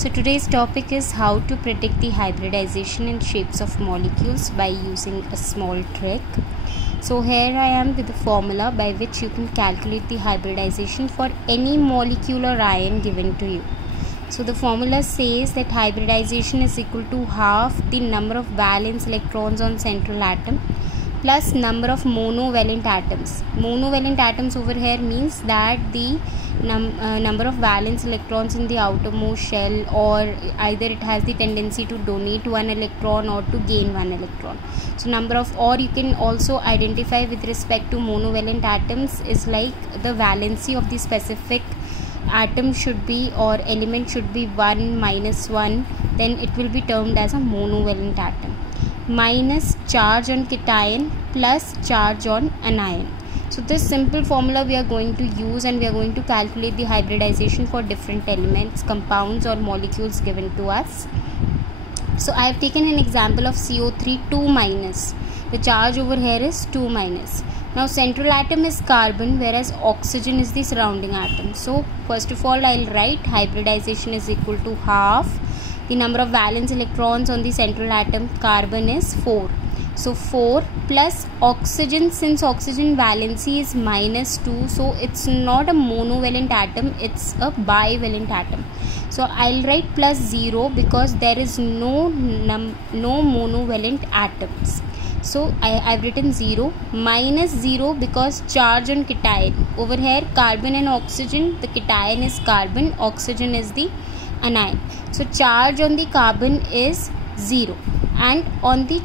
So today's topic is how to predict the hybridization and shapes of molecules by using a small trick. So here I am with the formula by which you can calculate the hybridization for any molecule or ion given to you. So the formula says that hybridization is equal to half the number of valence electrons on central atom plus number of monovalent atoms. Monovalent atoms over here means that the number of valence electrons in the outermost shell, or either it has the tendency to donate one electron or to gain one electron. So or you can also identify with respect to monovalent atoms is like the valency of the specific atom should be, or element should be 1 minus 1, then it will be termed as a monovalent atom. Minus charge on cation plus charge on anion. So this simple formula we are going to use, and we are going to calculate the hybridization for different elements, compounds or molecules given to us. So I have taken an example of CO3 2 minus. The charge over here is 2 minus. Now central atom is carbon, whereas oxygen is the surrounding atom. So first of all I'll write hybridization is equal to half the number of valence electrons on the central atom. Carbon is 4. So 4 plus oxygen, since oxygen valency is minus 2, so it's not a monovalent atom, it's a bivalent atom. So I'll write plus 0 because there is no monovalent atoms. So I've written 0. Minus 0 because charge on cation. Over here carbon and oxygen, the cation is carbon, oxygen is the anion. So charge on the carbon is 0, and on the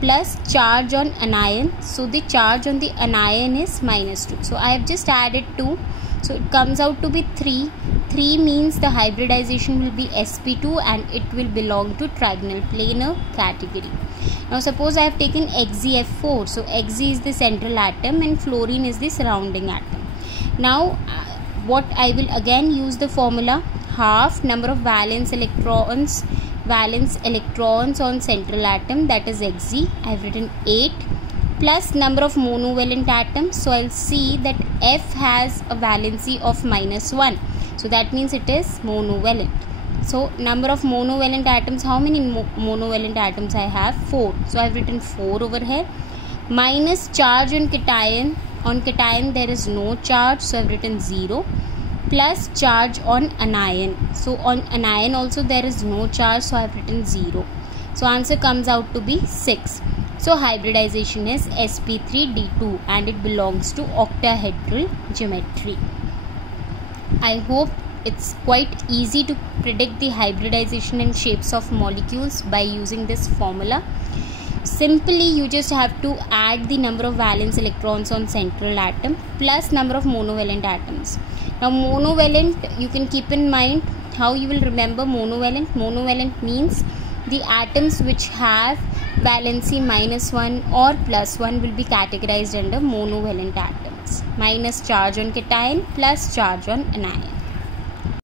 plus charge on anion, so the charge on the anion is minus 2. So I have just added 2, so it comes out to be 3. 3 means the hybridization will be sp2 and it will belong to trigonal planar category. Now suppose I have taken XeF4, so Xe is the central atom and fluorine is the surrounding atom. Now what I will again use the formula, half number of valence electrons on central atom, that is Xe. I have written 8, plus number of monovalent atoms. So I'll see that F has a valency of minus 1, so that means it is monovalent. So number of monovalent atoms, how many monovalent atoms I have? 4. So I have written 4 over here. Minus charge on cation. On cation there is no charge, so I have written 0. Plus charge on anion. So on anion also there is no charge, so I have written 0. So answer comes out to be 6. So hybridization is sp3d2 and it belongs to octahedral geometry. I hope it's quite easy to predict the hybridization and shapes of molecules by using this formula. Simply you just have to add the number of valence electrons on central atom plus number of monovalent atoms. Now monovalent, you can keep in mind how you will remember monovalent. Monovalent means the atoms which have valency minus 1 or plus 1 will be categorized under monovalent atoms. Minus charge on cation plus charge on anion.